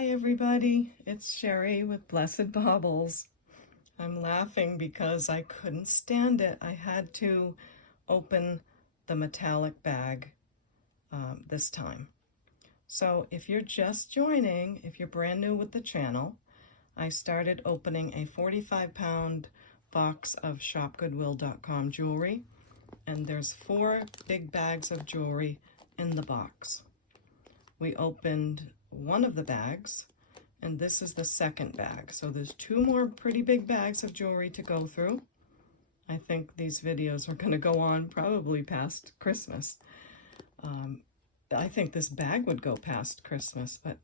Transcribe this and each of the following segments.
Hi everybody, it's Sherry with Blessed Baubles. I'm laughing because I couldn't stand it. I had to open the metallic bag this time. So if you're just joining, if you're brand new with the channel, I started opening a 45-pound box of shopgoodwill.com jewelry, and there's 4 big bags of jewelry in the box. We opened one of the bags, and this is the second bag. So there's 2 more pretty big bags of jewelry to go through. I think these videos are going to go on probably past Christmas. I think this bag would go past Christmas, but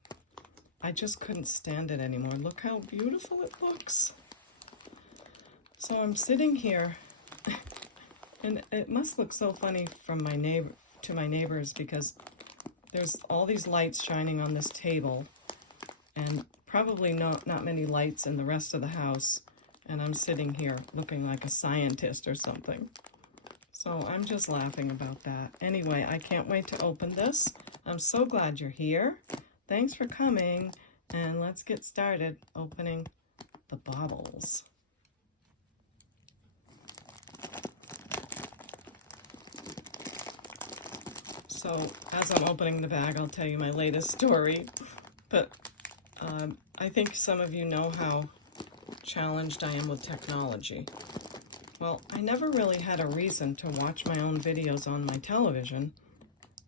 I just couldn't stand it anymore. Look how beautiful it looks. So I'm sitting here, and it must look so funny from my neighbors because there's all these lights shining on this table, and probably not many lights in the rest of the house, and I'm sitting here looking like a scientist or something. So I'm just laughing about that. Anyway, I can't wait to open this. I'm so glad you're here. Thanks for coming, and let's get started opening the baubles. So as I'm opening the bag, I'll tell you my latest story, but I think some of you know how challenged I am with technology. Well, I never really had a reason to watch my own videos on my television,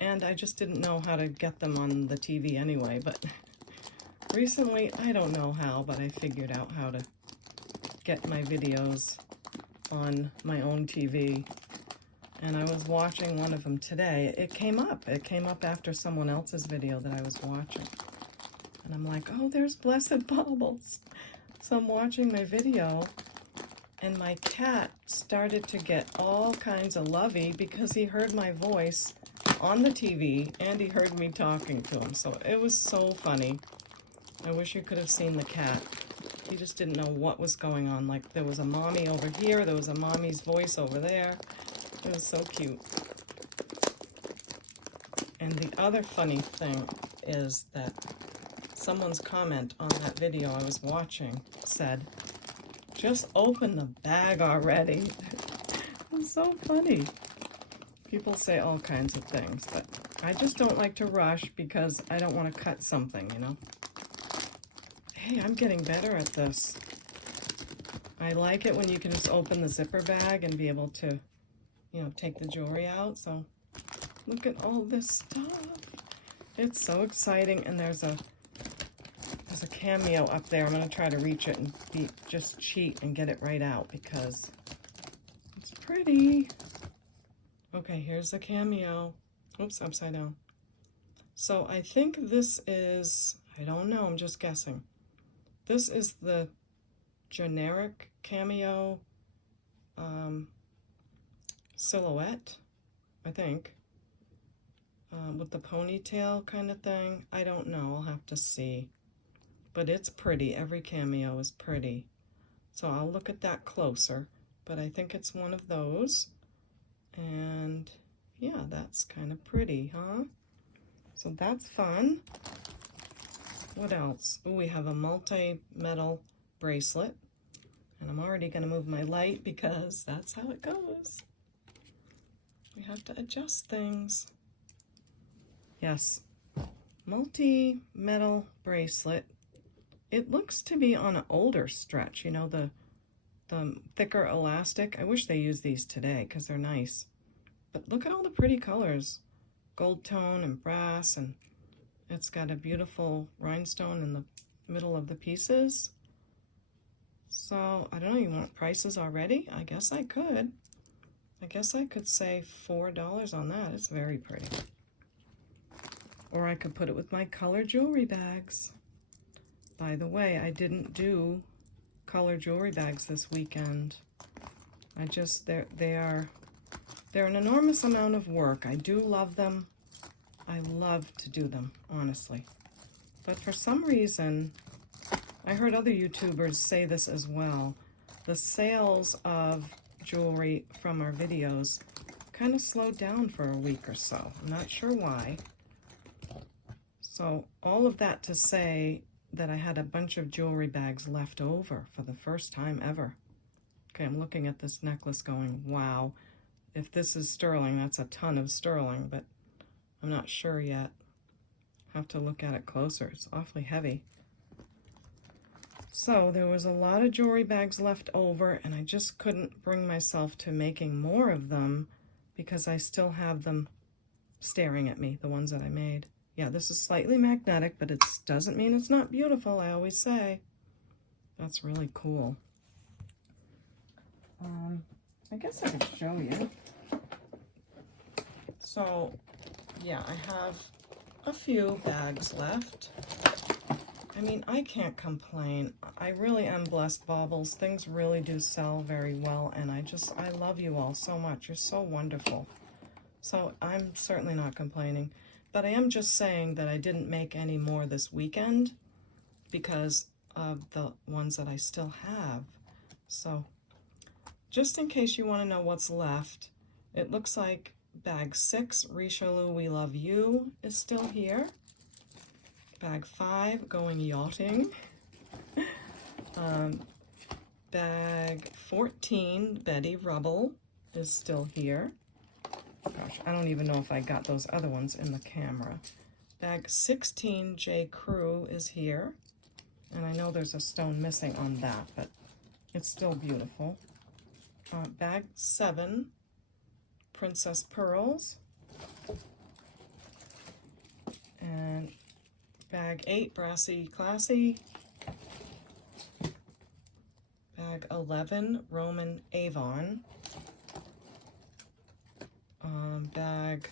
and I just didn't know how to get them on the TV anyway, but recently, I don't know how, but I figured out how to get my videos on my own TV. And I was watching one of them today. It came up after someone else's video that I was watching. And I'm like, oh, there's Blessed Baubles. So I'm watching my video, and my cat started to get all kinds of lovey because he heard my voice on the TV and he heard me talking to him. So it was so funny. I wish you could have seen the cat. He just didn't know what was going on. Like, there was a mommy over here, there was a mommy's voice over there. It was so cute. And the other funny thing is that someone's comment on that video I was watching said, just open the bag already. It's so funny. People say all kinds of things, but I just don't like to rush because I don't want to cut something, you know? Hey, I'm getting better at this. I like it when you can just open the zipper bag and be able to, you know, take the jewelry out. So look at all this stuff. It's so exciting. And there's a cameo up there. I'm going to try to reach it and just cheat and get it right out because it's pretty. Okay, here's the cameo. Oops, upside down. So I think this is, I don't know, I'm just guessing. This is the generic cameo silhouette, I think, with the ponytail kind of thing. I don't know, I'll have to see. But it's pretty. Every cameo is pretty. So I'll look at that closer. But I think it's one of those. And yeah, that's kind of pretty, huh? So that's fun. What else? Oh, we have a multi-metal bracelet. And I'm already going to move my light because that's how it goes. We have to adjust things. Yes, multi-metal bracelet. It looks to be on an older stretch, you know, the thicker elastic. I wish they used these today because they're nice. But look at all the pretty colors. Gold tone and brass, and it's got a beautiful rhinestone in the middle of the pieces. So, I don't know, you want prices already? I guess I could. I guess I could say $4 on that. It's very pretty. Or I could put it with my color jewelry bags. By the way, I didn't do color jewelry bags this weekend. They're an enormous amount of work. I do love them. I love to do them, honestly. But for some reason, I heard other YouTubers say this as well. The sales of jewelry from our videos kind of slowed down for a week or so. I'm not sure why. So all of that to say, that I had a bunch of jewelry bags left over for the first time ever. Okay, I'm looking at this necklace going, wow. If this is sterling, that's a ton of sterling, but I'm not sure yet. Have to look at it closer. It's awfully heavy. So there was a lot of jewelry bags left over, and I just couldn't bring myself to making more of them because I still have them staring at me, the ones that I made. Yeah, this is slightly magnetic, but it doesn't mean it's not beautiful, I always say. That's really cool. I guess I could show you. So, yeah, I have a few bags left. I mean, I can't complain. I really am blessed, Baubles. Things really do sell very well, and I love you all so much. You're so wonderful. So I'm certainly not complaining, but I am just saying that I didn't make any more this weekend because of the ones that I still have. So just in case you want to know what's left, it looks like bag 6, Richelieu We Love You, is still here. Bag 5, Going Yachting. Bag 14, Betty Rubble, is still here. Gosh, I don't even know if I got those other ones in the camera. Bag 16, J. Crew, is here. And I know there's a stone missing on that, but it's still beautiful. Bag 7, Princess Pearls. And bag 8, Brassy Classy. Bag 11, Roman Avon. Bag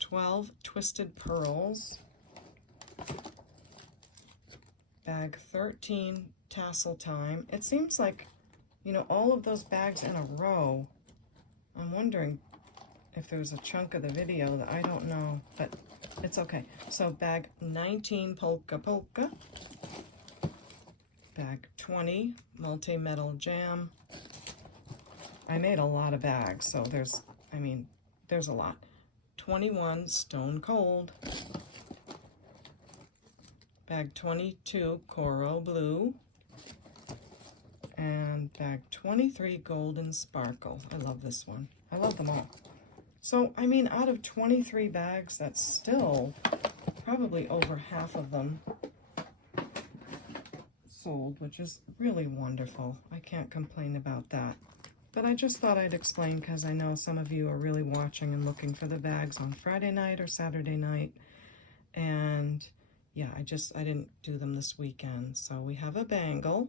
12, Twisted Pearls. Bag 13, Tassel Time. It seems like, you know, all of those bags in a row. I'm wondering if there's a chunk of the video that I don't know, but it's okay. So bag 19, Polka Polka. Bag 20, Multi-Metal Jam. I made a lot of bags, so there's a lot. 21, Stone Cold. Bag 22, Coral Blue. And bag 23, Golden Sparkle. I love this one. I love them all. So, I mean, out of 23 bags, that's still probably over half of them sold, which is really wonderful. I can't complain about that. But I just thought I'd explain because I know some of you are really watching and looking for the bags on Friday night or Saturday night. And yeah, I didn't do them this weekend. So we have a bangle,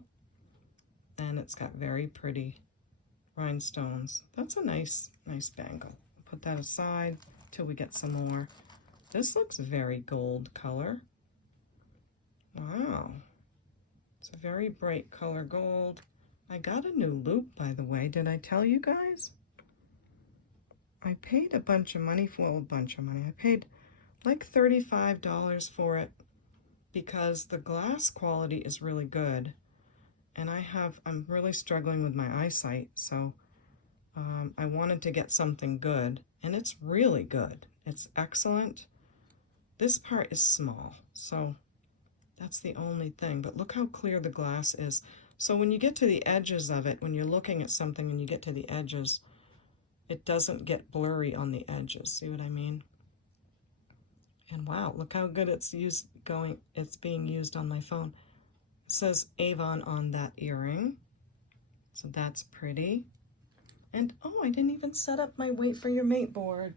and it's got very pretty rhinestones. That's a nice bangle. Put that aside till we get some more. This looks very gold color. Wow. It's a very bright color gold. I got a new loop, by the way. Did I tell you guys? I paid a bunch of money for, well, a bunch of money. I paid like $35 for it because the glass quality is really good. And I'm really struggling with my eyesight, so I wanted to get something good, and it's really good. It's excellent. This part is small, so that's the only thing, but look how clear the glass is. So when you get to the edges of it, when you're looking at something and you get to the edges, it doesn't get blurry on the edges. See what I mean? And wow, look how good it's being used on my phone. It says Avon on that earring. So that's pretty. And oh, I didn't even set up my Wait for Your Mate board.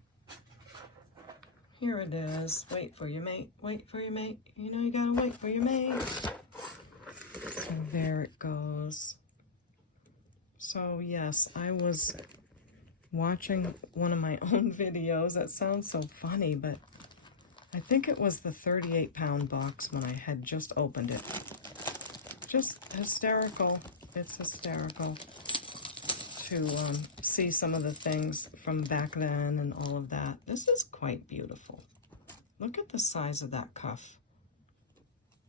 Here it is. Wait for your mate. Wait for your mate. You know you gotta wait for your mate. So there it goes. So yes, I was watching one of my own videos. That sounds so funny, but I think it was the 38-pound box when I had just opened it. Just hysterical. It's hysterical to see some of the things from back then and all of that. This is quite beautiful. Look at the size of that cuff.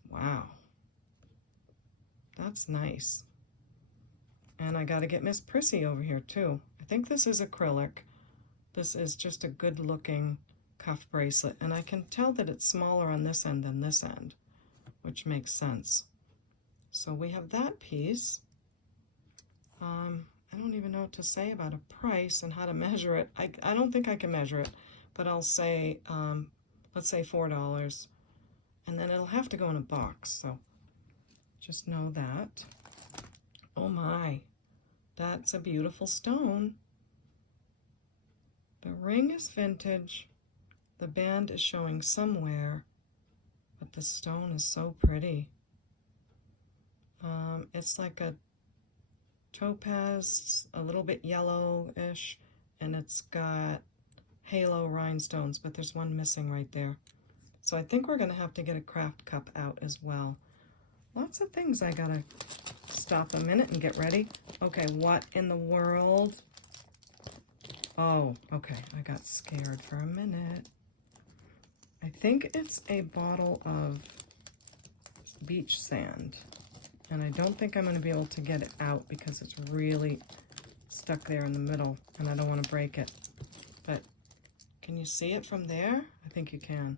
Wow. That's nice. And I got to get Miss Prissy over here too. I think this is acrylic. This is just a good looking cuff bracelet. And I can tell that it's smaller on this end than this end. which makes sense. So we have that piece. I don't even know what to say about a price and how to measure it. I don't think I can measure it, but I'll say, let's say $4. And then it'll have to go in a box, so just know that. Oh my, that's a beautiful stone. The ring is vintage. The band is showing somewhere, but the stone is so pretty. It's like a topaz, a little bit yellowish, and it's got halo rhinestones, but there's one missing right there. So I think we're going to have to get a craft cup out as well. Lots of things. I gotta stop a minute and get ready. Okay, what in the world? Oh, okay, I got scared for a minute. I think it's a bottle of beach sand. And I don't think I'm going to be able to get it out because it's really stuck there in the middle and I don't want to break it. But can you see it from there? I think you can.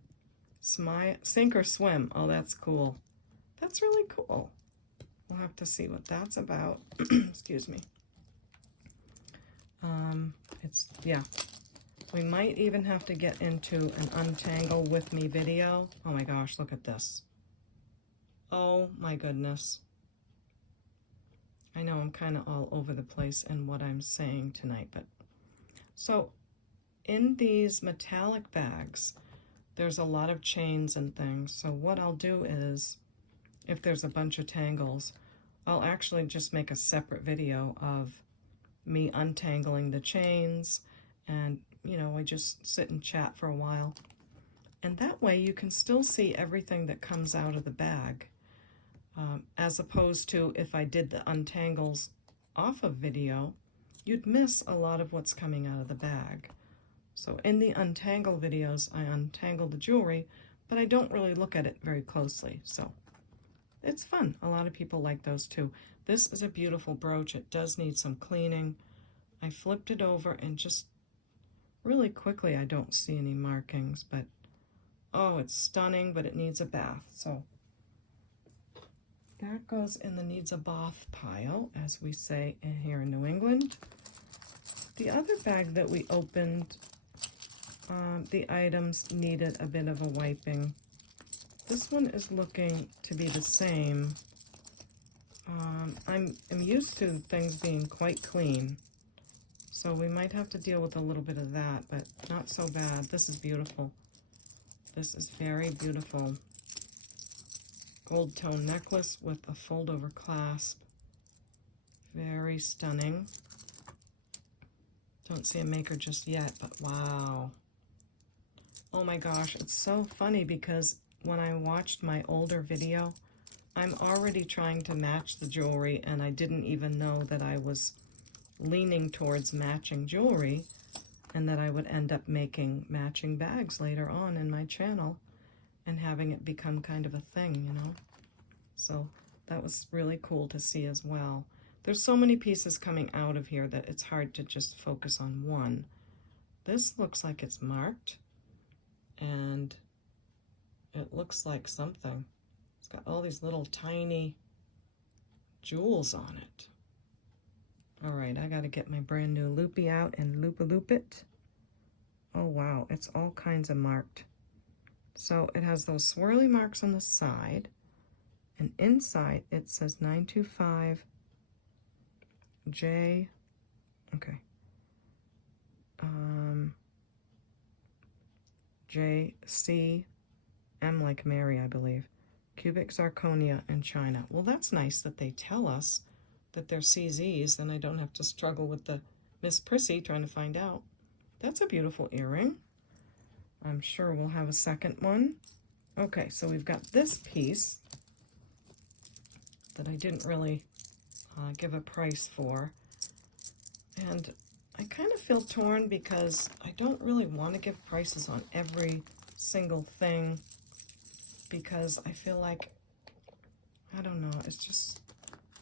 Sink or swim. Oh, that's cool. That's really cool. We'll have to see what that's about. Excuse me. Yeah. We might even have to get into an untangle with me video. Oh my gosh, look at this. Oh my goodness. I know I'm kind of all over the place in what I'm saying tonight, but so in these metallic bags, there's a lot of chains and things. So what I'll do is, if there's a bunch of tangles, I'll actually just make a separate video of me untangling the chains, and you know, I just sit and chat for a while. And that way you can still see everything that comes out of the bag. As opposed to if I did the untangles off of video, you'd miss a lot of what's coming out of the bag. So in the untangle videos, I untangle the jewelry, but I don't really look at it very closely. So it's fun. A lot of people like those too. This is a beautiful brooch. It does need some cleaning. I flipped it over and just really quickly, I don't see any markings, but oh, it's stunning, but it needs a bath. So that goes in the needs a bath pile, as we say here in New England. The other bag that we opened, the items needed a bit of a wiping. This one is looking to be the same. I'm used to things being quite clean, so we might have to deal with a little bit of that, but not so bad. This is beautiful. This is very beautiful. Gold tone necklace with a fold over clasp. Very stunning. Don't see a maker just yet, but wow. Oh my gosh, it's so funny because when I watched my older video, I'm already trying to match the jewelry and I didn't even know that I was leaning towards matching jewelry and that I would end up making matching bags later on in my channel and having it become kind of a thing, you know. So that was really cool to see as well. There's so many pieces coming out of here that it's hard to just focus on one. This looks like it's marked, and it looks like something. It's got all these little tiny jewels on it. All right, I gotta get my brand new loopy out and loop it. Oh wow, it's all kinds of marked. So it has those swirly marks on the side, and inside it says 925 J, okay, JC, M like Mary, I believe, cubic zirconia in China. Well, that's nice that they tell us that they're CZs, and I don't have to struggle with the Miss Prissy trying to find out. That's a beautiful earring. I'm sure we'll have a second one. Okay, so we've got this piece that I didn't really give a price for. And I kind of feel torn because I don't really want to give prices on every single thing because I feel like, I don't know, it's just,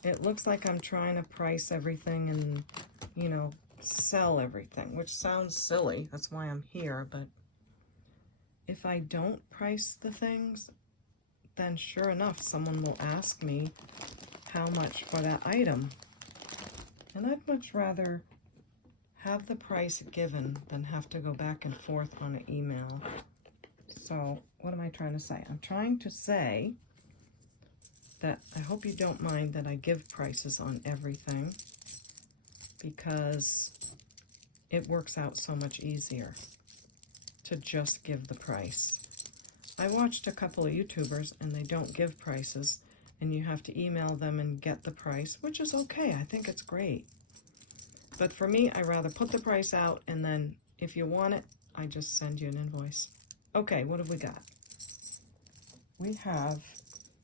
it looks like I'm trying to price everything and, you know, sell everything, which sounds silly. That's why I'm here, but if I don't price the things, then sure enough, someone will ask me how much for that item. And I'd much rather have the price given than have to go back and forth on an email. So what am I trying to say? I'm trying to say that I hope you don't mind that I give prices on everything, because it works out so much easier to just give the price. I watched a couple of YouTubers and they don't give prices, and you have to email them and get the price, which is okay. I think it's great. But for me, I rather put the price out, and then if you want it, I just send you an invoice. Okay, what have we got? We have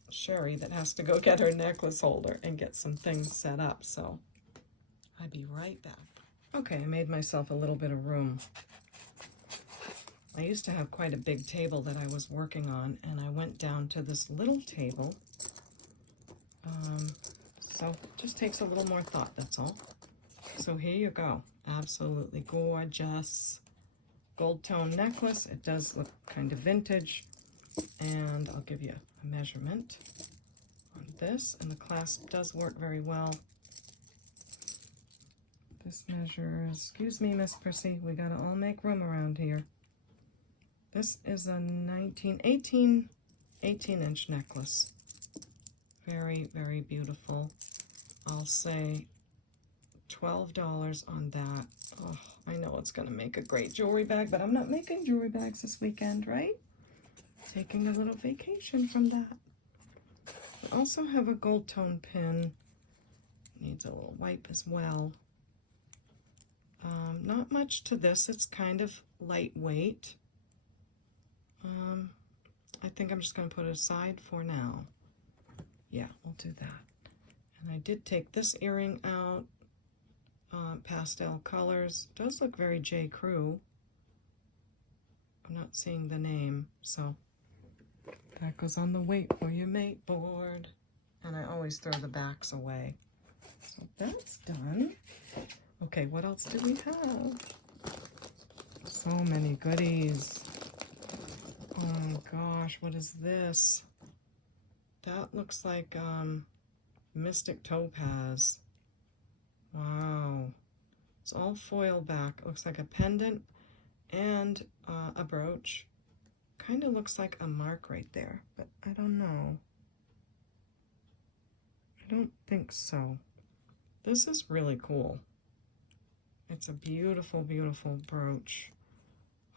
Sherry that has to go get her necklace holder and get some things set up, so I'll be right back. Okay, I made myself a little bit of room. I used to have quite a big table that I was working on, and I went down to this little table. So it just takes a little more thought, that's all. So here you go. Absolutely gorgeous gold tone necklace. It does look kind of vintage, and I'll give you a measurement on this, and the clasp does work very well. This measures, excuse me, Miss Prissy, we gotta all make room around here. This is a 18-inch necklace. Very, very beautiful. I'll say $12 on that. Oh, I know it's gonna make a great jewelry bag, but I'm not making jewelry bags this weekend, right? Taking a little vacation from that. I also have a gold tone pin. Needs a little wipe as well. Not much to this. It's kind of lightweight. I think I'm just going to put it aside for now. Yeah, we'll do that. And I did take this earring out. Pastel colors. Does look very J. Crew. I'm not seeing the name, so that goes on the wait for your mate board. And I always throw the backs away. So that's done. Okay, what else do we have? So many goodies. Oh my gosh, what is this? That looks like Mystic Topaz. Wow. It's all foil back. It looks like a pendant and a brooch. Kind of looks like a mark right there, but I don't know. I don't think so. This is really cool. It's a beautiful, beautiful brooch.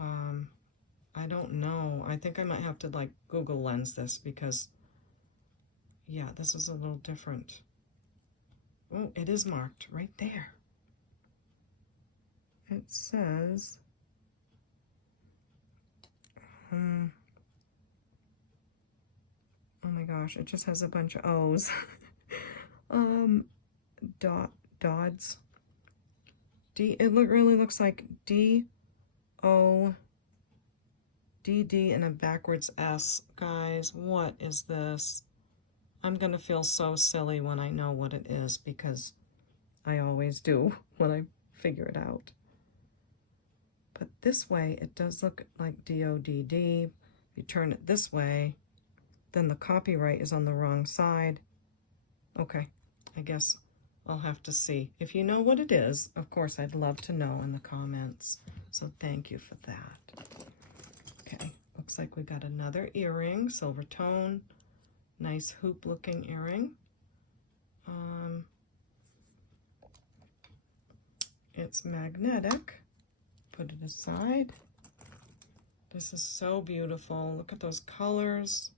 I don't know. I think I might have to like Google Lens this, because yeah, this is a little different. Oh, it is marked right there. It says, oh my gosh, it just has a bunch of O's. Dodds. It really looks like D-O-D-D and a backwards S. Guys, what is this? I'm going to feel so silly when I know what it is, because I always do when I figure it out. But this way, it does look like D-O-D-D. If you turn it this way, then the copyright is on the wrong side. Okay, I guess I'll have to see. If you know what it is, of course, I'd love to know in the comments. So thank you for that. Okay, looks like we got another earring, silver tone. Nice hoop looking earring. It's magnetic. Put it aside. This is so beautiful. Look at those colors.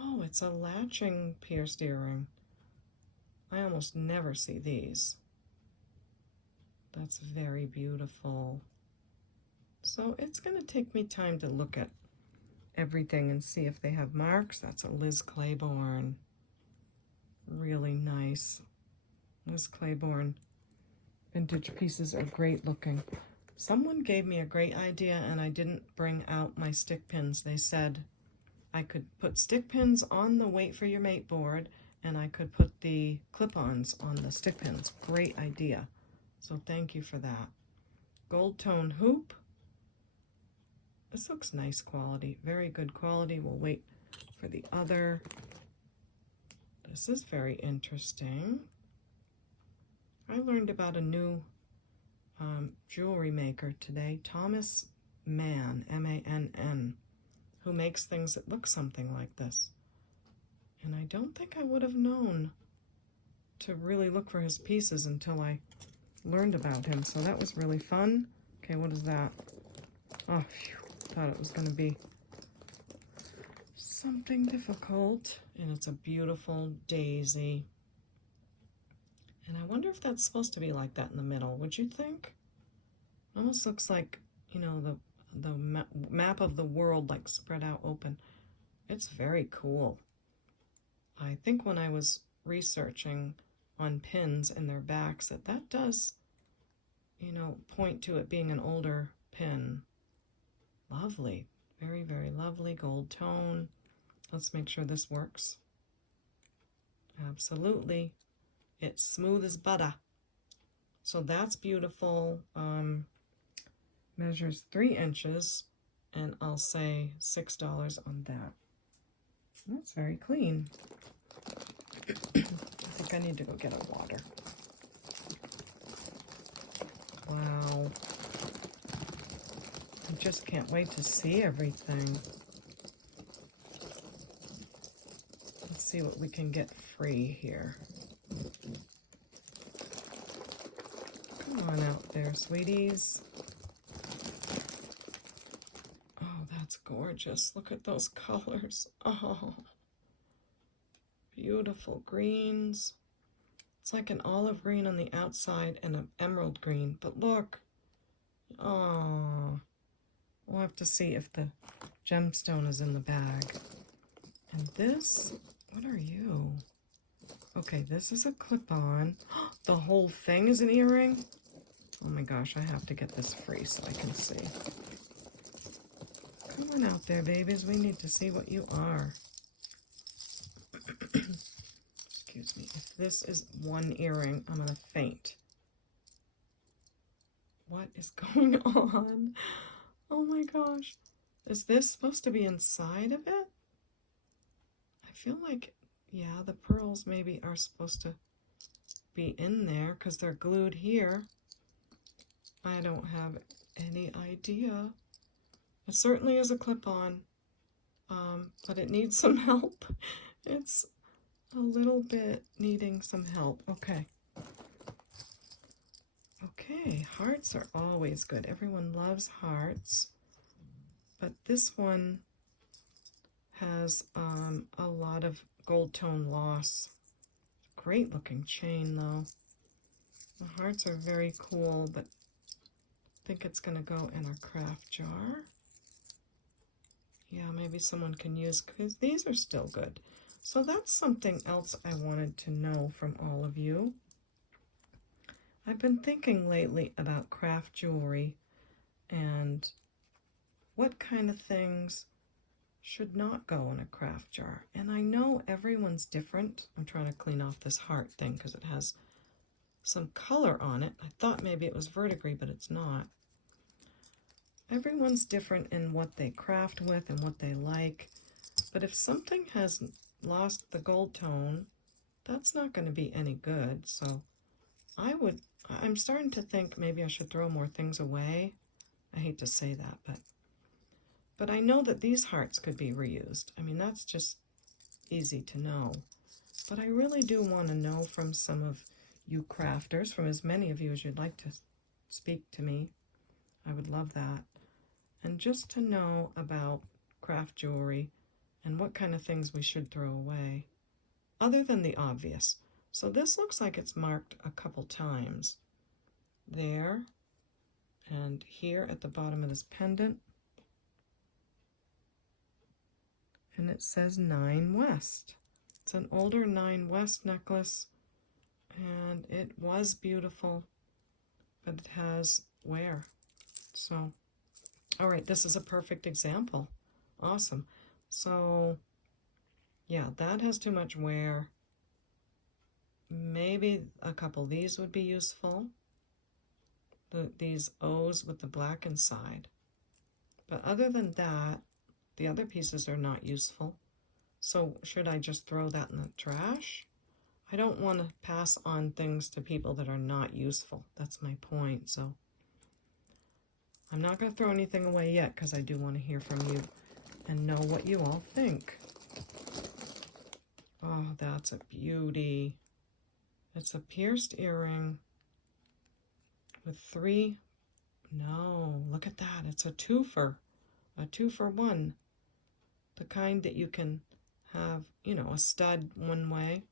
Oh, it's a latching pierced earring. I almost never see these. That's very beautiful. So it's going to take me time to look at everything and see if they have marks. That's a Liz Claiborne. Really nice. Liz Claiborne vintage pieces are great looking. Someone gave me a great idea, and I didn't bring out my stick pins. They said I could put stick pins on the Wait for Your Mate board, and I could put the clip-ons on the stick pins. Great idea. So thank you for that. Gold tone hoop. This looks nice quality, very good quality. We'll wait for the other. This is very interesting. I learned about a new jewelry maker today, Thomas Mann, M-A-N-N, who makes things that look something like this. And I don't think I would have known to really look for his pieces until I learned about him. So that was really fun. Okay, what is that? Oh, phew, thought it was going to be something difficult. And it's a beautiful daisy. And I wonder if that's supposed to be like that in the middle. Would you think? It almost looks like, you know, the map of the world, like spread out open. It's very cool. I think when I was researching on pins and their backs, that does, you know, point to it being an older pin. Lovely. Very, very lovely gold tone. Let's make sure this works. Absolutely. It's smooth as butter. So that's beautiful. Measures 3 inches, and I'll say $6 on that. That's very clean. I think I need to go get a water. Wow. I just can't wait to see everything. Let's see what we can get free here. Come on out there, sweeties. Oh, that's gorgeous. Look at those colors. Oh, beautiful greens. It's like an olive green on the outside and an emerald green. But look. Oh, we'll have to see if the gemstone is in the bag. And this, what are you? Okay, this is a clip-on. The whole thing is an earring? Oh my gosh, I have to get this free so I can see. Come on out there, babies. We need to see what you are. Excuse me. If this is one earring, I'm going to faint. What is going on? Oh my gosh. Is this supposed to be inside of it? I feel like, yeah, the pearls maybe are supposed to be in there because they're glued here. I don't have any idea. It certainly is a clip-on, but it needs some help. It's a little bit needing some help. Okay. Okay, hearts are always good. Everyone loves hearts. But this one has a lot of gold tone loss. Great looking chain though. The hearts are very cool, but I think it's going to go in a craft jar. Yeah, maybe someone can use, because these are still good. So that's something else I wanted to know from all of you. I've been thinking lately about craft jewelry and what kind of things should not go in a craft jar. And I know everyone's different. I'm trying to clean off this heart thing because it has some color on it. I thought maybe it was verdigris, but it's not. Everyone's different in what they craft with and what they like. But if something has lost the gold tone, that's not going to be any good. So I'm starting to think maybe I should throw more things away. I hate to say that, but I know that these hearts could be reused. I mean, that's just easy to know. But I really do want to know from some of you crafters, from as many of you as you'd like to speak to me. I would love that. And just to know about craft jewelry and what kind of things we should throw away, other than the obvious. So this looks like it's marked a couple times. There, and here at the bottom of this pendant. And it says 9 West. It's an older 9 West necklace, and it was beautiful, but it has wear. So, all right, this is a perfect example. Awesome. So, yeah, that has too much wear. Maybe a couple of these would be useful. These O's with the black inside. But other than that, the other pieces are not useful. So should I just throw that in the trash? I don't want to pass on things to people that are not useful. That's my point. So I'm not going to throw anything away yet because I do want to hear from you and know what you all think. Oh, that's a beauty. It's a pierced earring with 3. No, look at that. It's a twofer. A 2-for-1. The kind that you can have, you know, a stud one way,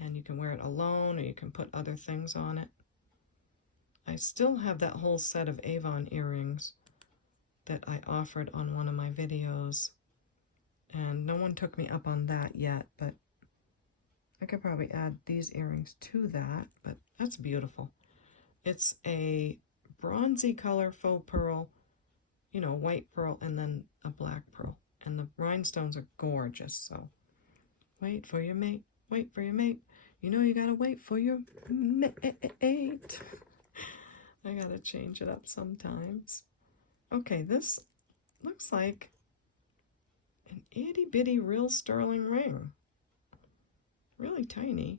and you can wear it alone, or you can put other things on it. I still have that whole set of Avon earrings that I offered on one of my videos, and no one took me up on that yet, but I could probably add these earrings to that, but that's beautiful. It's a bronzy color faux pearl, you know, white pearl, and then a black pearl. And the rhinestones are gorgeous, so wait for your mate, wait for your mate. You know you gotta wait for your mate. I gotta change it up sometimes. Okay, this looks like an itty-bitty real sterling ring. Really tiny.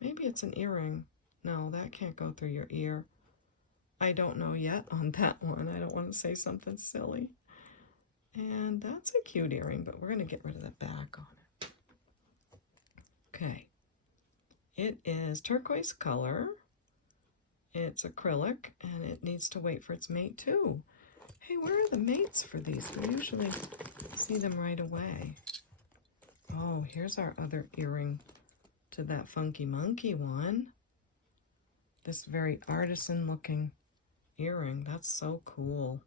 Maybe it's an earring. No, that can't go through your ear. I don't know yet on that one. I don't want to say something silly. And that's a cute earring, but we're going to get rid of the back on it. Okay. It is turquoise color. It's acrylic, and it needs to wait for its mate too. Hey, where are the mates for these? We usually see them right away. Oh, here's our other earring to that funky monkey one. This very artisan looking earring. That's so cool.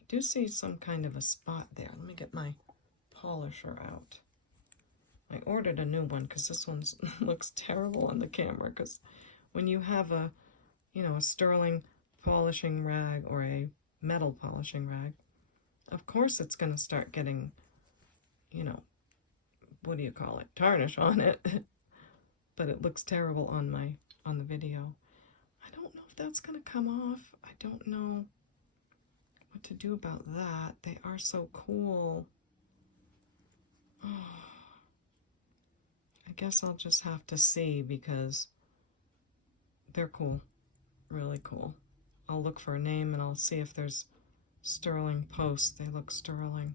I do see some kind of a spot there. Let me get my polisher out. I ordered a new one because this one looks terrible on the camera, because when you have a, you know, a sterling polishing rag or a metal polishing rag, of course it's going to start getting, you know, what do you call it? Tarnish on it. But it looks terrible on the video. I don't know if that's going to come off. I don't know what to do about that. They are so cool. Oh, I guess I'll just have to see, because they're cool. Really cool. I'll look for a name and I'll see if there's sterling posts. They look sterling.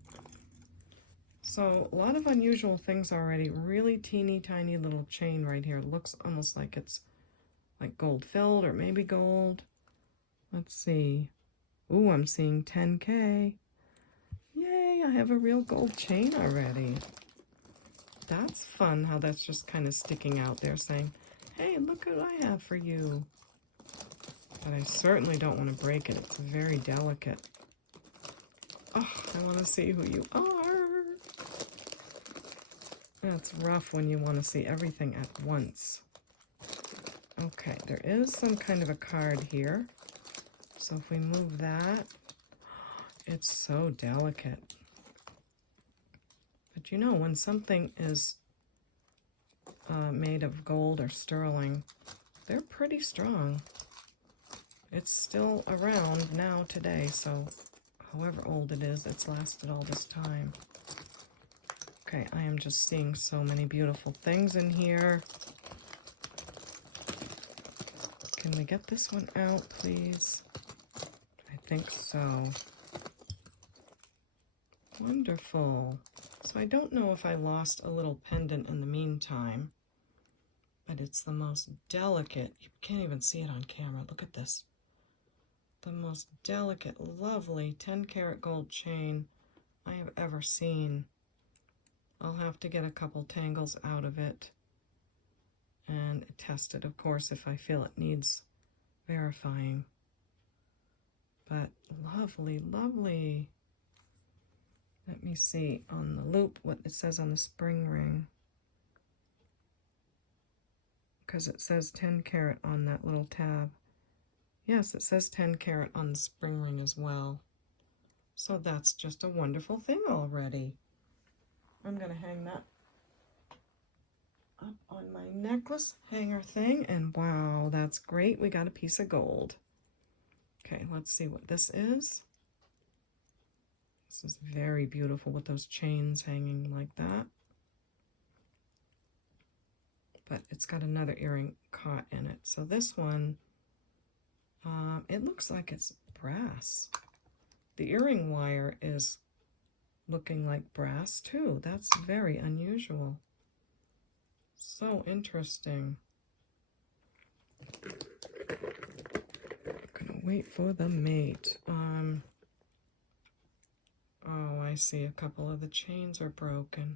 So a lot of unusual things already. Really teeny tiny little chain right here. It looks almost like it's like gold filled, or maybe gold. Let's see. Ooh, I'm seeing 10K. Yay, I have a real gold chain already. That's fun how that's just kind of sticking out there saying, hey, look what I have for you. But I certainly don't want to break it. It's very delicate. Oh, I want to see who you are. It's rough when you want to see everything at once. Okay, there is some kind of a card here. So if we move that, it's so delicate. But you know, when something is made of gold or sterling, they're pretty strong. It's still around now today, so however old it is, it's lasted all this time. Okay, I am just seeing so many beautiful things in here. Can we get this one out, please? I think so. Wonderful. So I don't know if I lost a little pendant in the meantime, but it's the most delicate. You can't even see it on camera. Look at this. The most delicate, lovely 10-karat gold chain I have ever seen. I'll have to get a couple tangles out of it and test it, of course, if I feel it needs verifying. But lovely, lovely. Let me see on the loop what it says on the spring ring, because it says 10 karat on that little tab. Yes, it says 10 karat on the spring ring as well. So that's just a wonderful thing already. I'm going to hang that up on my necklace hanger thing, and wow, that's great. We got a piece of gold. Okay, let's see what this is. This is very beautiful with those chains hanging like that. But it's got another earring caught in it. So this one, it looks like it's brass. The earring wire is looking like brass too. That's very unusual. So interesting. Gonna wait for the mate. Oh, I see a couple of the chains are broken.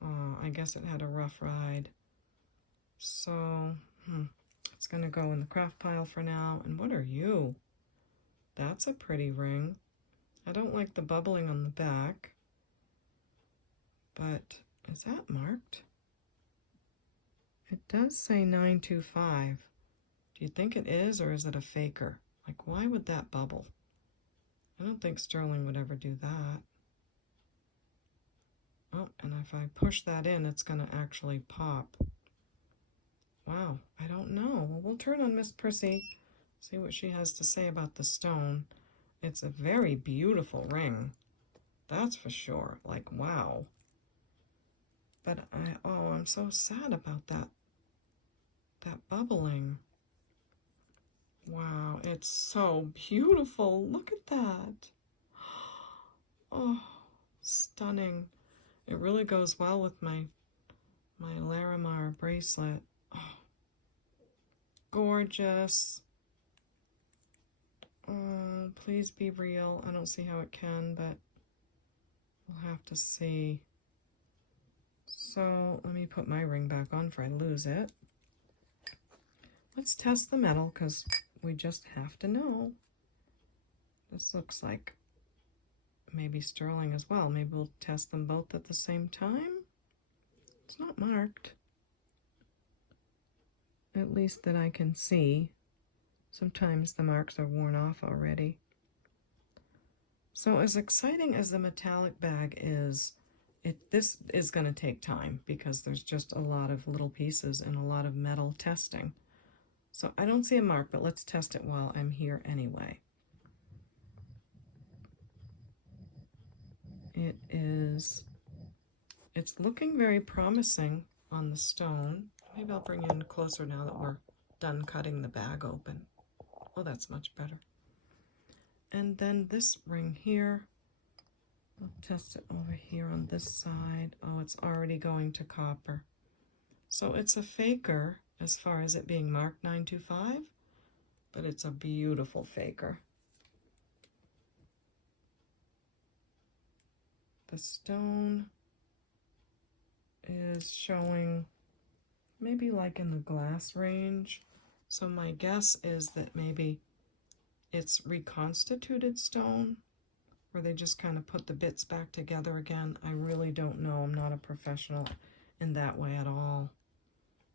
Oh, I guess it had a rough ride. So, it's gonna go in the craft pile for now. And what are you? That's a pretty ring. I don't like the bubbling on the back, but is that marked? It does say 925. Do you think it is, or is it a faker? Like, why would that bubble? I don't think sterling would ever do that. Oh, and if I push that in, it's going to actually pop. Wow, I don't know. Well, we'll turn on Miss Prissy, see what she has to say about the stone. It's a very beautiful ring. That's for sure. Like, wow. But I'm so sad about that bubbling. Wow, it's so beautiful. Look at that. Oh, stunning. It really goes well with my Larimar bracelet. Oh, gorgeous. Oh, please be real. I don't see how it can, but we'll have to see. So let me put my ring back on before I lose it. Let's test the metal because we just have to know. This looks like maybe sterling as well. Maybe we'll test them both at the same time. It's not marked, at least that I can see. Sometimes the marks are worn off already. So as exciting as the metallic bag is, this is going to take time because there's just a lot of little pieces and a lot of metal testing. So I don't see a mark, but let's test it while I'm here anyway. It's looking very promising on the stone. Maybe I'll bring in closer now that we're done cutting the bag open. Oh, that's much better. And then this ring here, I'll test it over here on this side. Oh, it's already going to copper. So it's a faker as far as it being marked 925, but it's a beautiful faker. The stone is showing maybe like in the glass range. So my guess is that maybe it's reconstituted stone, where they just kind of put the bits back together again. I really don't know. I'm not a professional in that way at all.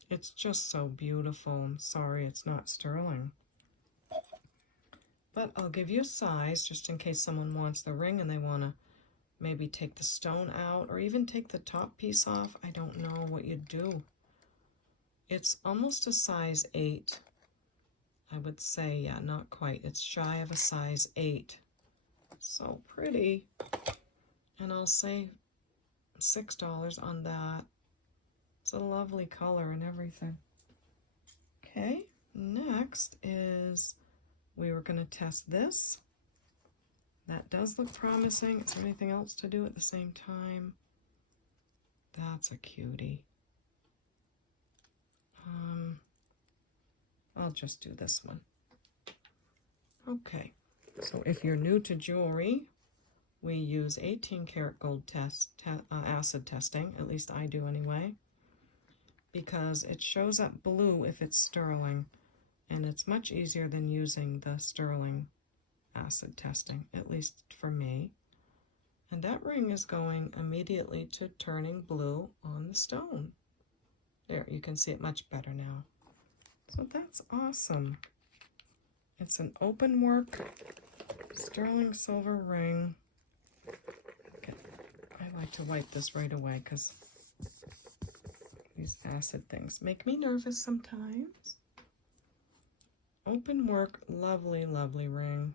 It's just so beautiful. I'm sorry it's not sterling. But I'll give you a size just in case someone wants the ring and they want to maybe take the stone out or even take the top piece off. I don't know what you'd do. It's almost a size 8. I would say, yeah, not quite. It's shy of a size 8. So pretty. And I'll say $6 on that. It's a lovely color and everything. Okay, next is we were going to test this. That does look promising. Is there anything else to do at the same time? That's a cutie. I'll just do this one. Okay, so if you're new to jewelry, we use 18 karat gold acid testing, at least I do anyway, because it shows up blue if it's sterling, and it's much easier than using the sterling acid testing, at least for me. And that ring is going immediately to turning blue on the stone. There, you can see it much better now. So that's awesome. It's an open work sterling silver ring. Okay. I like to wipe this right away because these acid things make me nervous sometimes. Open work, lovely, lovely ring.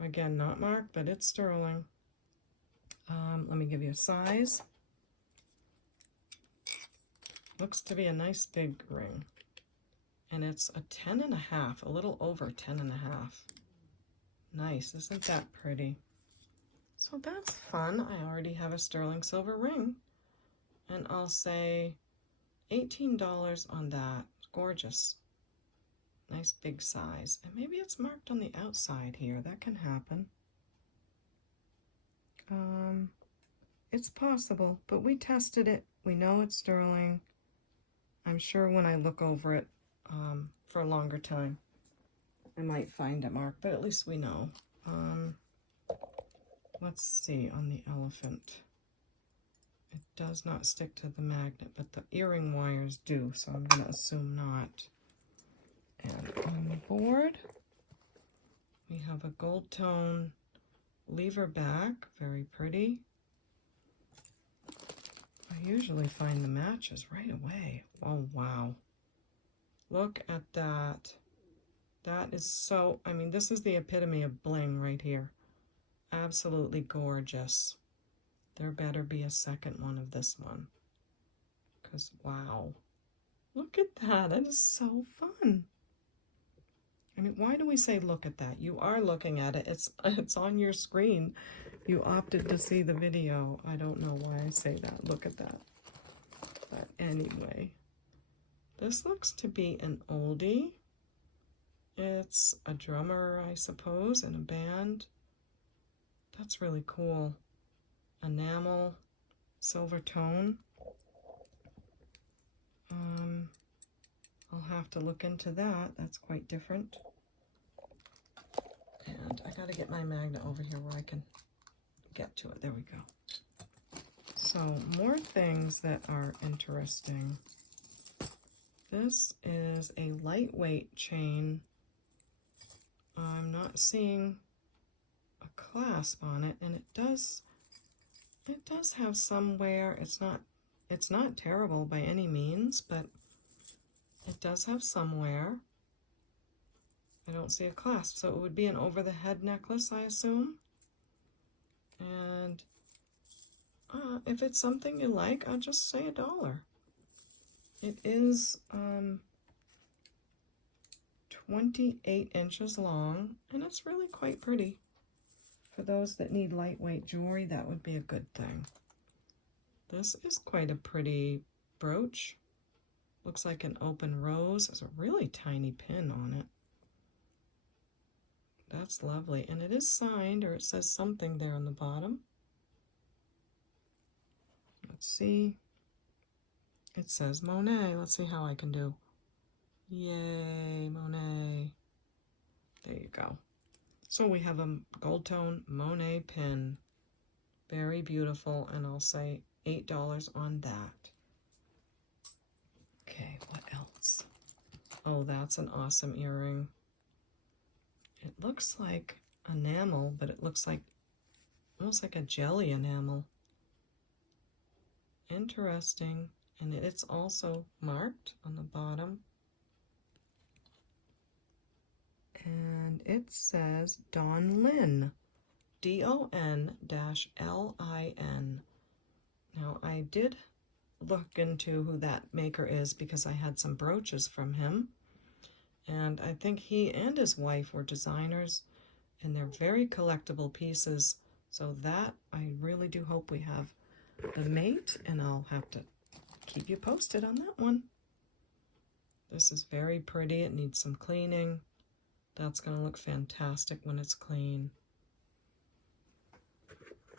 Again, not marked, but it's sterling. Let me give you a size. Looks to be a nice big ring. And it's a 10.5, a little over 10.5. Nice, isn't that pretty? So that's fun. I already have a sterling silver ring. And I'll say $18 on that. Gorgeous. Nice big size. And maybe it's marked on the outside here. That can happen. It's possible, but we tested it. We know it's sterling. I'm sure when I look over it for a longer time, I might find a mark, but at least we know. Let's see on the elephant. It does not stick to the magnet, but the earring wires do, so I'm going to assume not. And on the board, we have a gold tone lever back, very pretty. I usually find the matches right away. Oh, wow. Look at that. That is so, I mean, this is the epitome of bling right here. Absolutely gorgeous. There better be a second one of this one. Because, wow. Look at that. That is so fun. I mean, why do we say look at that? You are looking at it. It's on your screen. You opted to see the video. I don't know why I say that. Look at that. But anyway, this looks to be an oldie. It's a drummer, I suppose, in a band. That's really cool. Enamel, silver tone. I'll have to look into that. That's quite different. And I gotta get my magnet over here where I can get to it. There we go. So more things that are interesting. This is a lightweight chain. I'm not seeing a clasp on it, and it does have some wear. It's not terrible by any means, but it does have some wear. I don't see a clasp, so it would be an over-the-head necklace, I assume. And if it's something you like, I'll just say $1. It is 28 inches long, and it's really quite pretty. For those that need lightweight jewelry, that would be a good thing. This is quite a pretty brooch. Looks like an open rose. There's a really tiny pin on it. That's lovely. And it is signed, or it says something there on the bottom. Let's see. It says Monet. Let's see how I can do. Yay, Monet. There you go. So we have a gold tone Monet pin. Very beautiful, and I'll say $8 on that. Okay, what else? Oh, that's an awesome earring. It looks like enamel, but it looks like almost like a jelly enamel. Interesting. And it's also marked on the bottom. And it says Don Lin, DON-LIN. Now, I did look into who that maker is because I had some brooches from him. And I think he and his wife were designers, and they're very collectible pieces. So that, I really do hope we have the mate, and I'll have to keep you posted on that one. This is very pretty. It needs some cleaning. That's going to look fantastic when it's clean.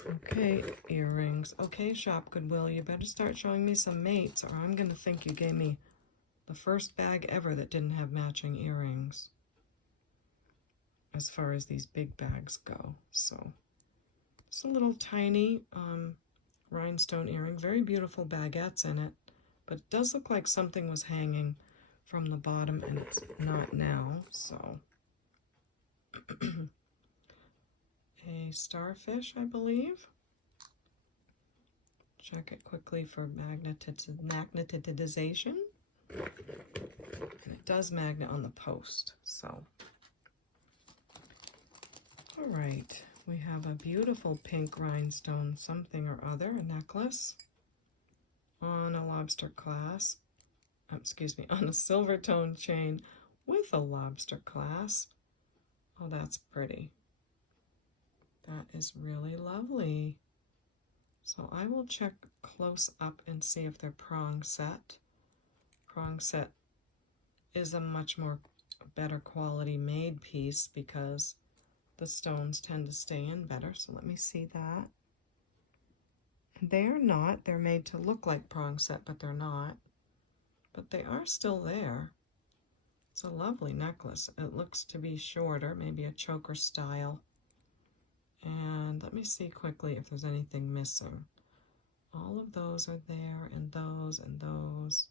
Okay, earrings. Okay, Shop Goodwill, you better start showing me some mates, or I'm going to think you gave me the first bag ever that didn't have matching earrings, as far as these big bags go. So, it's a little tiny rhinestone earring. Very beautiful baguettes in it, but it does look like something was hanging from the bottom, and it's not now, so... A starfish, I believe. Check it quickly for magnetization. And it does magnet on the post, so. All right, we have a beautiful pink rhinestone something or other, a necklace on a lobster clasp, excuse me, on a silver tone chain with a lobster clasp. Oh, that's pretty. That is really lovely. So I will check close up and see if they're prong set. Prong set is a much more better quality made piece because the stones tend to stay in better. So let me see that. They're not. They're made to look like prong set, but they're not. But they are still there. It's a lovely necklace. It looks to be shorter, maybe a choker style. And let me see quickly if there's anything missing. All of those are there, and those, and those.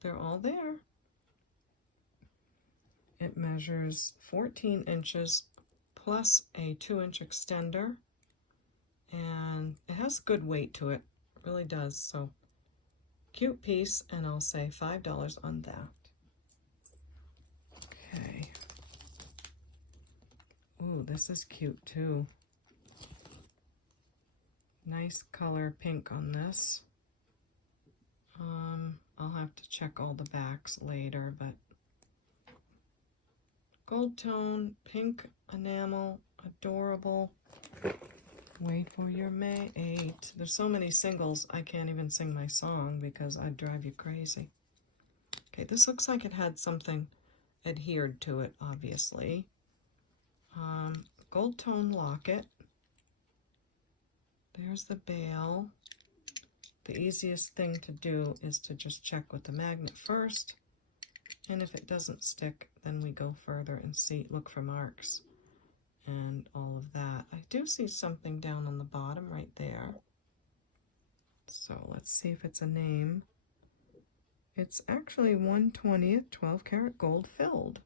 They're all there. It measures 14 inches plus a 2-inch extender, and it has good weight to it. It really does. So cute piece, and I'll say $5 on that. Okay. Ooh, this is cute too. Nice color pink on this. I'll have to check all the backs later, but gold tone, pink enamel, adorable. Wait for your mate. There's so many singles, I can't even sing my song because I'd drive you crazy. Okay, this looks like it had something adhered to it, obviously. Gold tone locket. There's the bail. The easiest thing to do is to just check with the magnet first, and if it doesn't stick, then we go further and see, look for marks and all of that. I do see something down on the bottom right there. So let's see if it's a name. It's actually 1/20th 12 karat gold filled.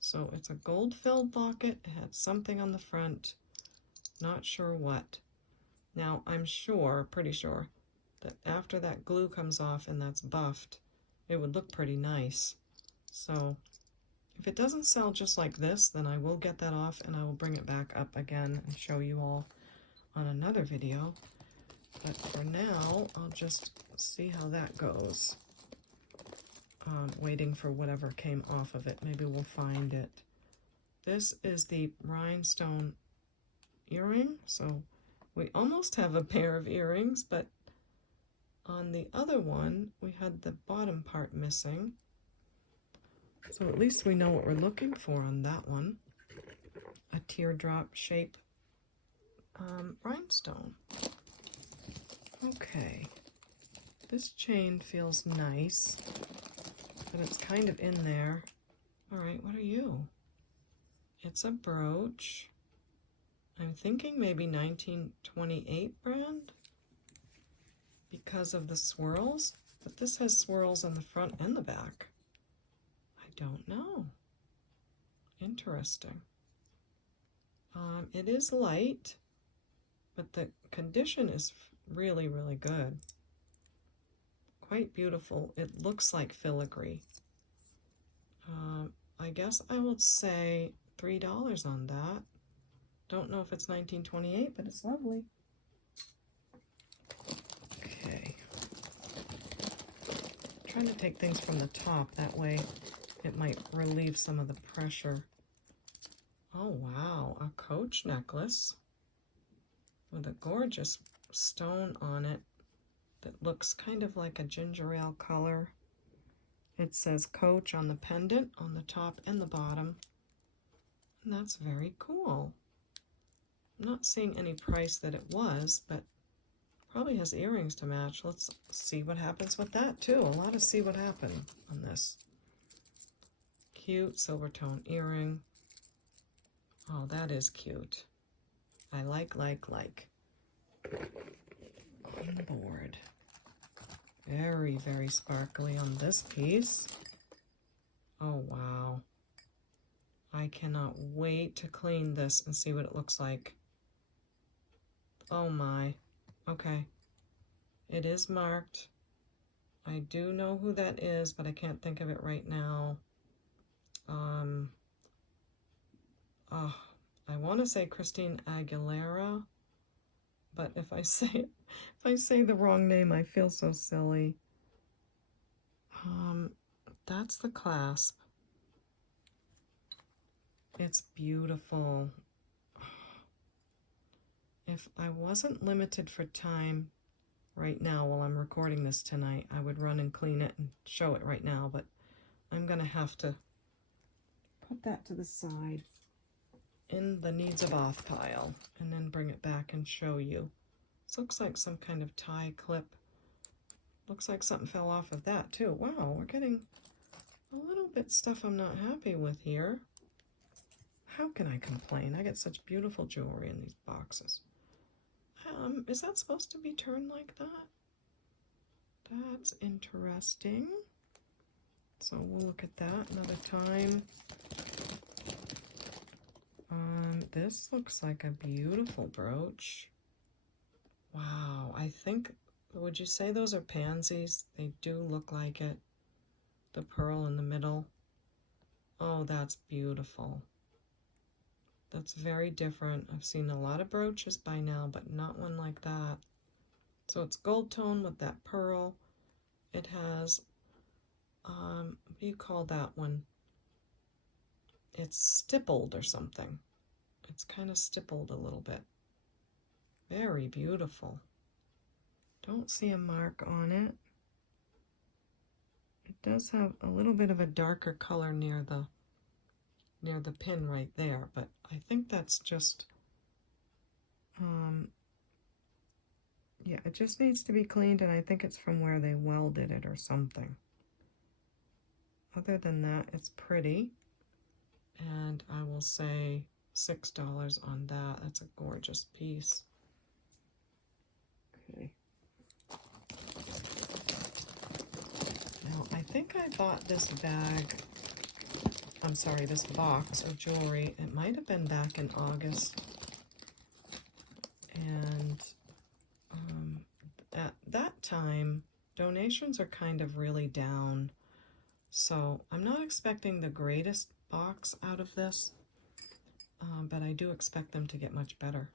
So it's a gold filled locket. It had something on the front, not sure what. Now I'm sure, pretty sure, that after that glue comes off and that's buffed, it would look pretty nice. So if it doesn't sell just like this, then I will get that off and I will bring it back up again and show you all on another video. But for now, I'll just see how that goes. Waiting for whatever came off of it. Maybe we'll find it. This is the rhinestone earring. So we almost have a pair of earrings, but on the other one, we had the bottom part missing. So at least we know what we're looking for on that one. A teardrop shape rhinestone. Okay. This chain feels nice, but it's kind of in there. All right, what are you? It's a brooch. I'm thinking maybe 1928 brand because of the swirls, but this has swirls on the front and the back. I don't know. Interesting. It is light, but the condition is really, really good. Quite beautiful. It looks like filigree. I guess I would say $3 on that. Don't know if it's 1928, but it's lovely. Okay. I'm trying to take things from the top. That way it might relieve some of the pressure. Oh, wow. A Coach necklace with a gorgeous stone on it that looks kind of like a ginger ale color. It says Coach on the pendant, on the top and the bottom. And that's very cool. I'm not seeing any price that it was, but probably has earrings to match. Let's see what happens with that too. A lot of see what happened on this. Cute silver tone earring. Oh, that is cute. I like. On the board. Very, very sparkly on this piece. Oh, wow. I cannot wait to clean this and see what it looks like. Oh my. Okay. It is marked. I do know who that is, but I can't think of it right now. Oh, I want to say Christine Aguilera, but if I say the wrong name, I feel so silly. That's the clasp. It's beautiful. If I wasn't limited for time right now while I'm recording this tonight, I would run and clean it and show it right now, but I'm gonna have to put that to the side in the needs of off pile and then bring it back and show you. This looks like some kind of tie clip. Looks like something fell off of that too. Wow, we're getting a little bit stuff I'm not happy with here. How can I complain? I get such beautiful jewelry in these boxes. Is that supposed to be turned like that? That's interesting. So we'll look at that another time. This looks like a beautiful brooch. Wow, I think, would you say those are pansies? They do look like it. The pearl in the middle. Oh, that's beautiful. That's very different. I've seen a lot of brooches by now, but not one like that. So it's gold tone with that pearl. It has, what do you call that one? It's stippled or something. It's kind of stippled a little bit. Very beautiful. Don't see a mark on it. It does have a little bit of a darker color near the pin right there, but I think that's just, yeah, it just needs to be cleaned, and I think it's from where they welded it or something. Other than that, it's pretty, and I will say $6 on that. That's a gorgeous piece. Okay. Now, I think I bought this bag, I'm sorry, this box of jewelry. It might have been back in August. And at that time, donations are kind of really down. So I'm not expecting the greatest box out of this, but I do expect them to get much better.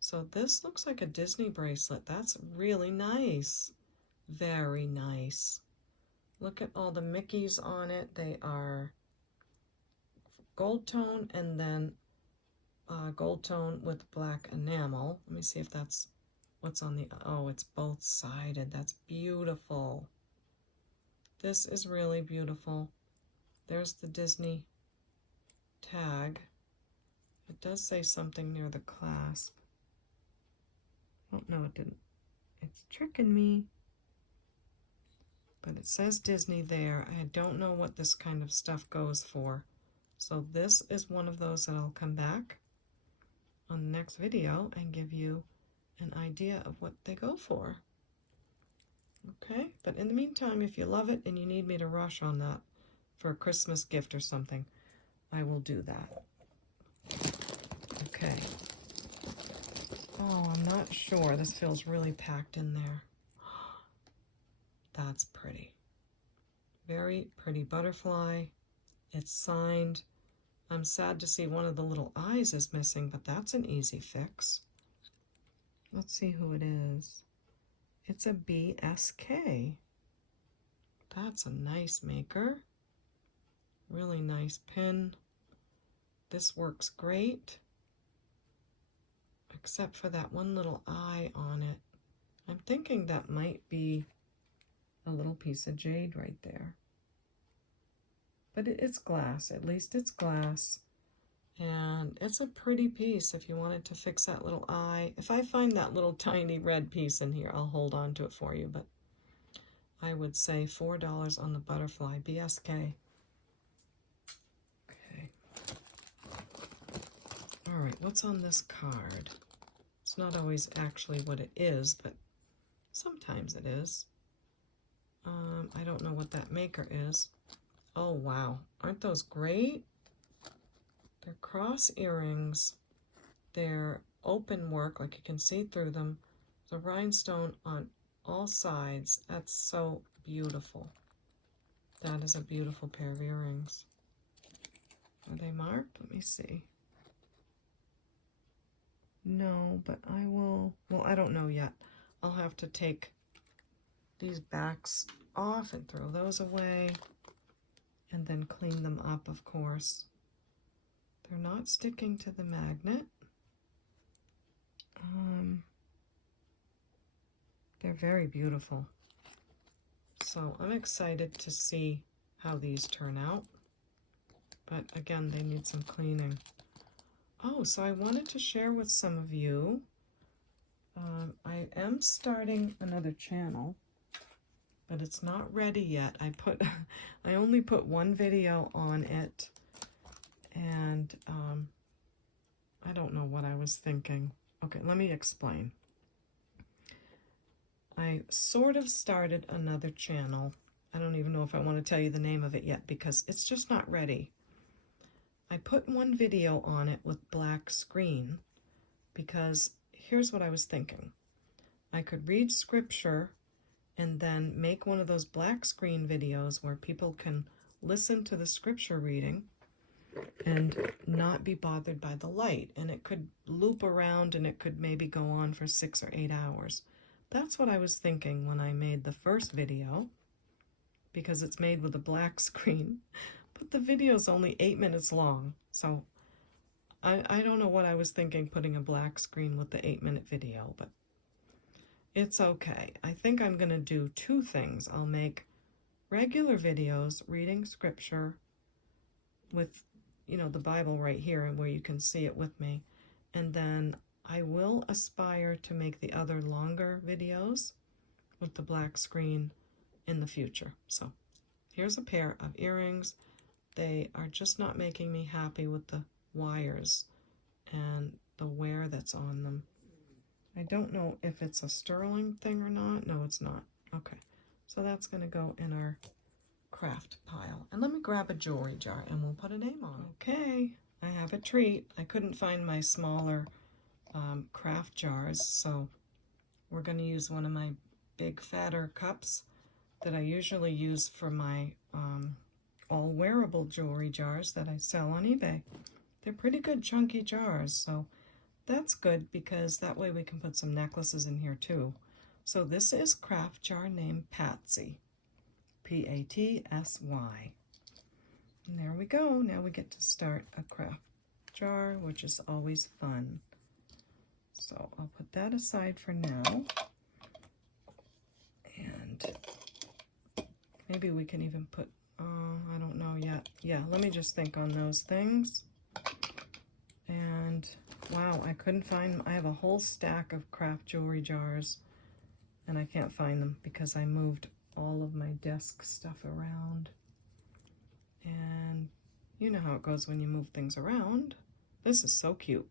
So this looks like a Disney bracelet. That's really nice. Very nice. Look at all the Mickeys on it. They are gold tone and then gold tone with black enamel. Let me see if that's what's on the, oh, it's both sided. That's beautiful. This is really beautiful. There's the Disney tag. It does say something near the clasp. Oh, no, it didn't. It's tricking me. But it says Disney there. I don't know what this kind of stuff goes for. So this is one of those that I'll come back on the next video and give you an idea of what they go for. Okay, but in the meantime, if you love it and you need me to rush on that for a Christmas gift or something, I will do that. Okay. Oh, I'm not sure. This feels really packed in there. That's pretty. Very pretty butterfly. It's signed. I'm sad to see one of the little eyes is missing, but that's an easy fix. Let's see who it is. It's a BSK. That's a nice maker. Really nice pin. This works great, except for that one little eye on it. I'm thinking that might be a little piece of jade right there. But it's glass, at least it's glass. And it's a pretty piece if you wanted to fix that little eye. If I find that little tiny red piece in here, I'll hold on to it for you, but I would say $4 on the butterfly, BSK. Okay. All right, what's on this card? It's not always actually what it is, but sometimes it is. I don't know what that maker is. Oh, wow. Aren't those great? They're cross earrings. They're open work, like you can see through them. The rhinestone on all sides. That's so beautiful. That is a beautiful pair of earrings. Are they marked? Let me see. No, but I will, well, I don't know yet. I'll have to take these backs off and throw those away and then clean them up, of course. They're not sticking to the magnet. They're very beautiful. So I'm excited to see how these turn out. But again, they need some cleaning. Oh, so I wanted to share with some of you. I am starting another channel, but it's not ready yet. I only put one video on it, and I don't know what I was thinking. Okay, let me explain. I sort of started another channel. I don't even know if I want to tell you the name of it yet because it's just not ready. I put one video on it with black screen because here's what I was thinking. I could read scripture and then make one of those black screen videos where people can listen to the scripture reading and not be bothered by the light. And it could loop around and it could maybe go on for 6 or 8 hours. That's what I was thinking when I made the first video, because it's made with a black screen, but the video is only 8 minutes long. So I don't know what I was thinking putting a black screen with the 8-minute video, but it's okay. I think I'm going to do two things. I'll make regular videos reading scripture with, you know, the Bible right here and where you can see it with me. And then I will aspire to make the other longer videos with the black screen in the future. So here's a pair of earrings. They are just not making me happy with the wires and the wear that's on them. I don't know if it's a sterling thing or not. No, it's not. Okay, so that's going to go in our craft pile. And let me grab a jewelry jar and we'll put a name on it. Okay, I have a treat. I couldn't find my smaller craft jars, so we're going to use one of my big fatter cups that I usually use for my all wearable jewelry jars that I sell on eBay. They're pretty good chunky jars, so that's good because that way we can put some necklaces in here too. So this is craft jar named Patsy, P-A-T-S-Y. And there we go. Now we get to start a craft jar, which is always fun. So I'll put that aside for now. And maybe we can even put, I don't know yet. Yeah, let me just think on those things. And wow, I couldn't find, I have a whole stack of craft jewelry jars and I can't find them because I moved all of my desk stuff around. And you know how it goes when you move things around. This is so cute.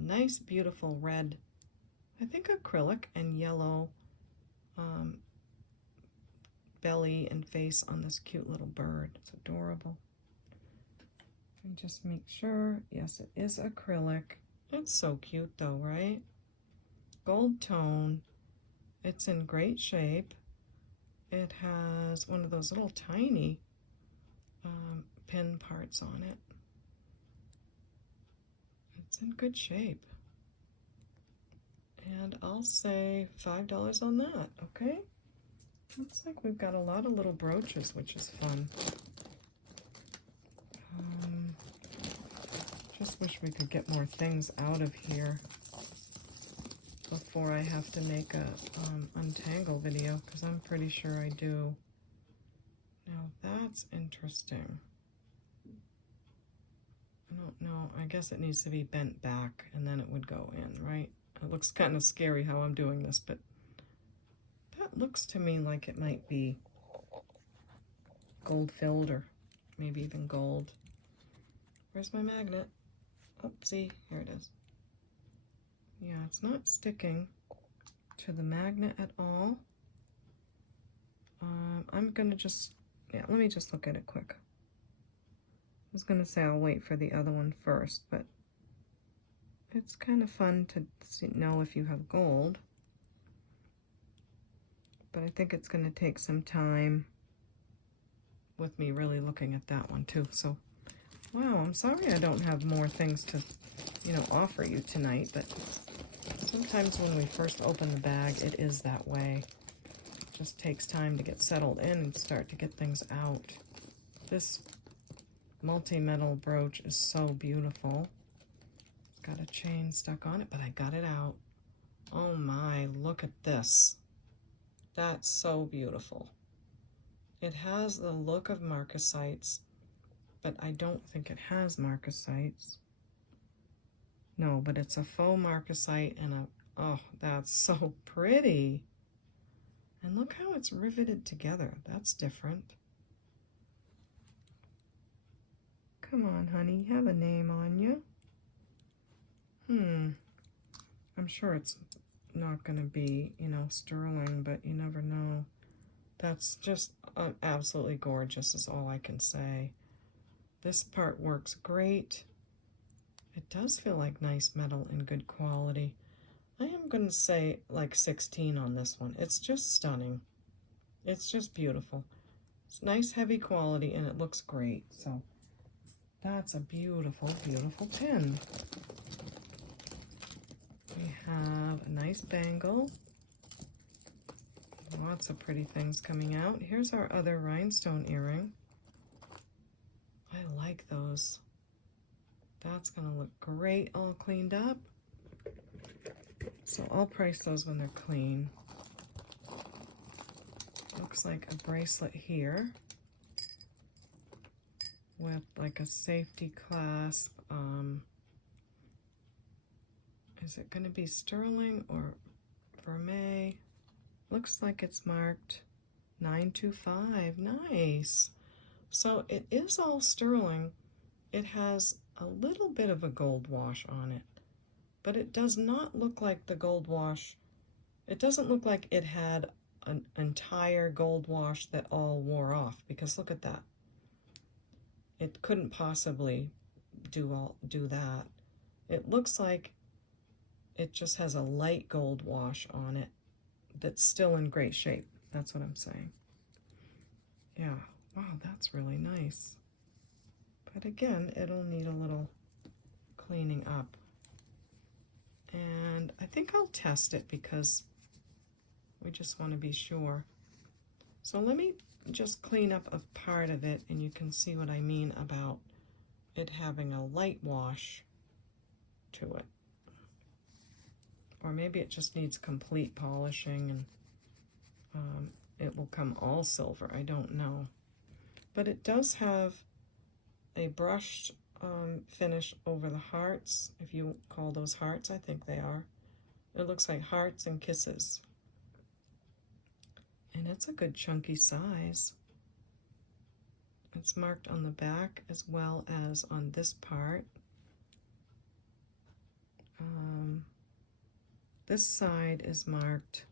Nice, beautiful red, I think acrylic and yellow belly and face on this cute little bird. It's adorable. And just make sure, yes, it is acrylic. It's so cute though, right? Gold tone. It's in great shape. It has one of those little tiny pin parts on it. It's in good shape. And I'll say $5 on that, okay? Looks like we've got a lot of little brooches, which is fun. Just wish we could get more things out of here before I have to make a untangle video, because I'm pretty sure I do. Now that's interesting. I don't know. I guess it needs to be bent back and then it would go in, right? It looks kind of scary how I'm doing this, but that looks to me like it might be gold filled or maybe even gold. Where's my magnet? Oopsie, here it is. Yeah, it's not sticking to the magnet at all. I'm gonna just, yeah, let me just look at it quick. I was gonna say I'll wait for the other one first, but it's kind of fun to know if you have gold. But I think it's gonna take some time with me really looking at that one too. So, wow, I'm sorry I don't have more things to you know, offer you tonight, but sometimes when we first open the bag, it is that way. It just takes time to get settled in and start to get things out. This multi-metal brooch is so beautiful. It's got a chain stuck on it, but I got it out. Oh my, look at this. That's so beautiful. It has the look of marcasites, but I don't think it has marcasites. No, but it's a faux marcasite and a, oh, that's so pretty. And look how it's riveted together. That's different. Come on, honey, have a name on you. I'm sure it's not going to be, you know, sterling, but you never know. That's just absolutely gorgeous is all I can say. This part works great. It does feel like nice metal and good quality. I am going to say like 16 on this one. It's just stunning. It's just beautiful. It's nice heavy quality and it looks great. So that's a beautiful, beautiful pin. We have a nice bangle. Lots of pretty things coming out. Here's our other rhinestone earring. I like those. That's going to look great all cleaned up. So I'll price those when they're clean. Looks like a bracelet here with like a safety clasp. Is it going to be sterling or vermeil? Looks like it's marked 925. Nice. So it is all sterling. It has a little bit of a gold wash on it, but it does not look like the gold wash. It doesn't look like it had an entire gold wash that all wore off, because look at that. It couldn't possibly do that. It looks like it just has a light gold wash on it that's still in great shape. That's what I'm saying. Yeah, wow, that's really nice. But again, it'll need a little cleaning up. And I think I'll test it because we just want to be sure. So let me just clean up a part of it and you can see what I mean about it having a light wash to it. Or maybe it just needs complete polishing and it will come all silver. I don't know. But it does have a brushed finish over the hearts, if you call those hearts. I think they are. It looks like hearts and kisses. And it's a good chunky size. It's marked on the back as well as on this part. This side is marked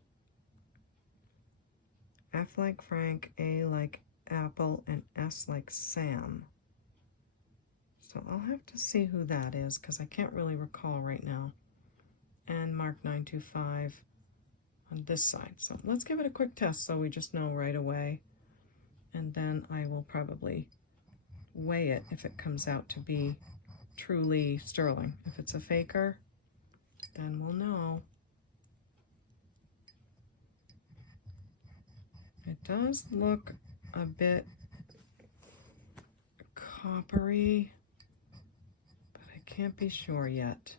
F like Frank, A like Apple, and S like Sam. So I'll have to see who that is because I can't really recall right now. And mark 925 on this side. So let's give it a quick test so we just know right away. And then I will probably weigh it if it comes out to be truly sterling. If it's a faker, then we'll know. It does look a bit coppery, but I can't be sure yet.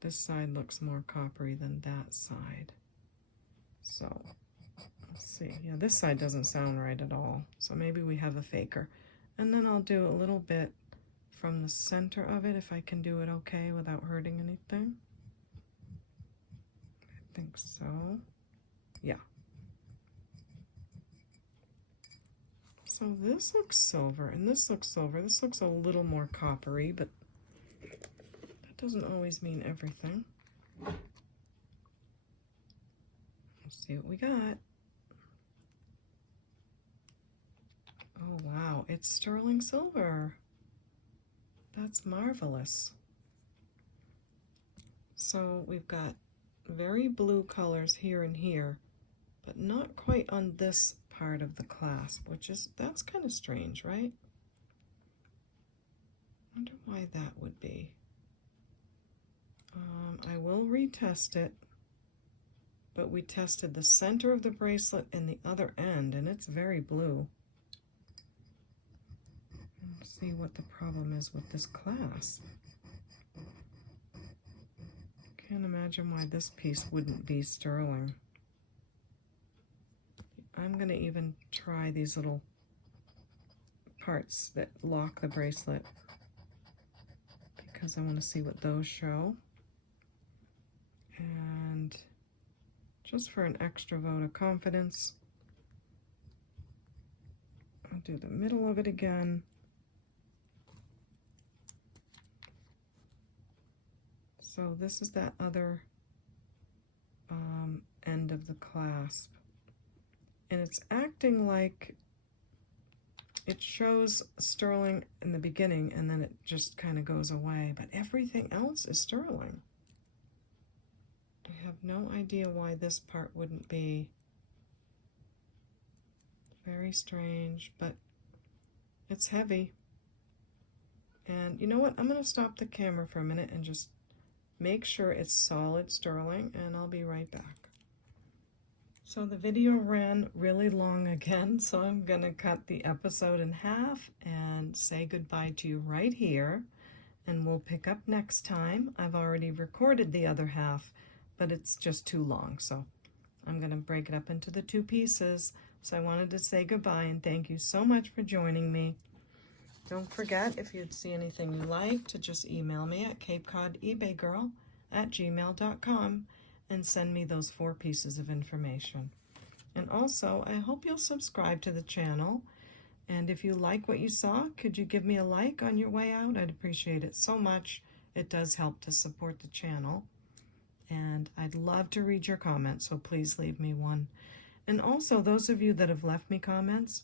This side looks more coppery than that side. So let's see. Yeah, this side doesn't sound right at all. So maybe we have a faker. And then I'll do a little bit from the center of it if I can do it okay without hurting anything. I think so. Yeah. So this looks silver and this looks silver. This looks a little more coppery, but that doesn't always mean everything. Let's see what we got. Oh wow, it's sterling silver. That's marvelous. So we've got very blue colors here and here, but not quite on this part of the clasp, that's kind of strange, right? wonder why that would be. I will retest it, but we tested the center of the bracelet and the other end, and it's very blue. Let's see what the problem is with this clasp. Can't imagine why this piece wouldn't be sterling. I'm going to even try these little parts that lock the bracelet because I want to see what those show. And just for an extra vote of confidence, I'll do the middle of it again. So this is that other end of the clasp. And it's acting like it shows sterling in the beginning and then it just kind of goes away. But everything else is sterling. I have no idea why this part wouldn't be. Very strange, but it's heavy. And you know what? I'm going to stop the camera for a minute and just make sure it's solid sterling, and I'll be right back. So the video ran really long again, so I'm going to cut the episode in half and say goodbye to you right here, and we'll pick up next time. I've already recorded the other half, but it's just too long, so I'm going to break it up into the two pieces. So I wanted to say goodbye and thank you so much for joining me. Don't forget, if you'd see anything you like, to just email me at CapeCodEbayGirl@gmail.com and send me those 4 pieces of information. And also, I hope you'll subscribe to the channel. And if you like what you saw, could you give me a like on your way out? I'd appreciate it so much. It does help to support the channel. And I'd love to read your comments, so please leave me one. And also, those of you that have left me comments,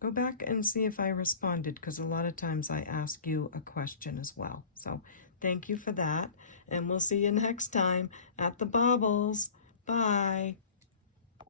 go back and see if I responded, because a lot of times I ask you a question as well. So thank you for that, and we'll see you next time at the Baubles. Bye.